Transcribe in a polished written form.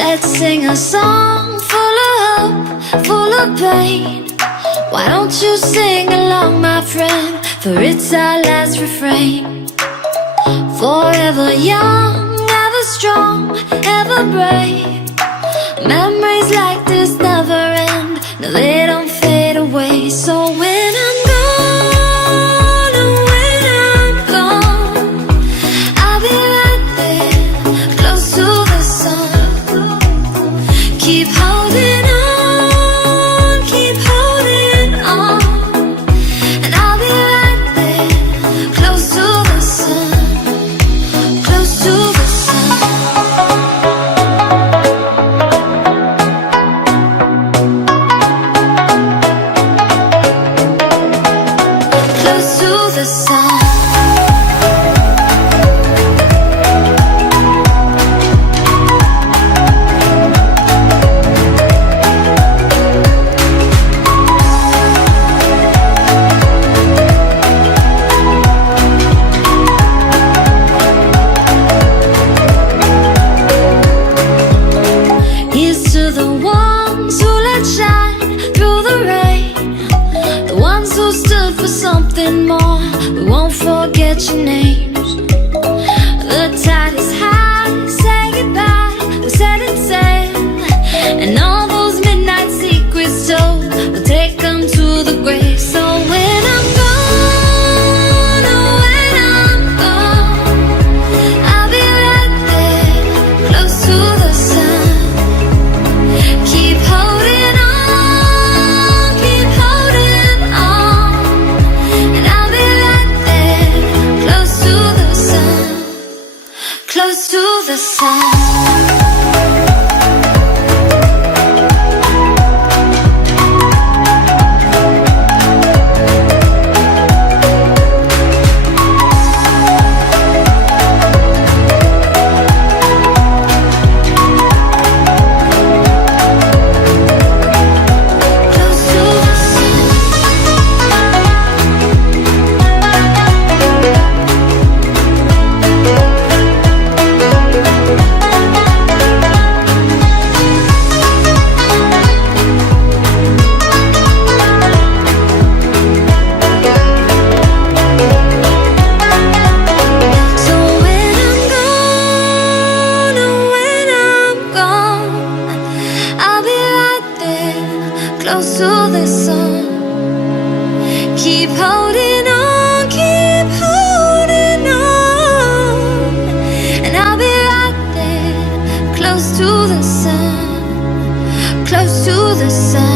Let's sing a song full of hope, full of pain. Why don't you sing along, my friend? For it's our last refrain. Forever young, ever strong, ever brave. Memories like this never end. No, they don't fade away. So when I'm gone, and when I'm gone, I'll be right there, close to the sun. Keep holding on, keep holding on. And I'll be right there, close to the sun, close to the sun. Close to the sun. Here's to the ones who let shine through the rain, the ones who stood for something more. We won't forget your names. The tide is high, say goodbye, we set it sail. And all those midnight secrets told, we'll take them to the grave. So when I'm gone, oh when I'm gone, I'll be right there, close to the sun. Keep holding on, keep holding on. And I'll be right there, close to the sun, close to the sun. Close to the sun. So when I'm gone, oh when I'm gone, I'll be right there, close to the sun. Keep holding on, keep holding on. And I'll be right there, close to the sun, close to the sun.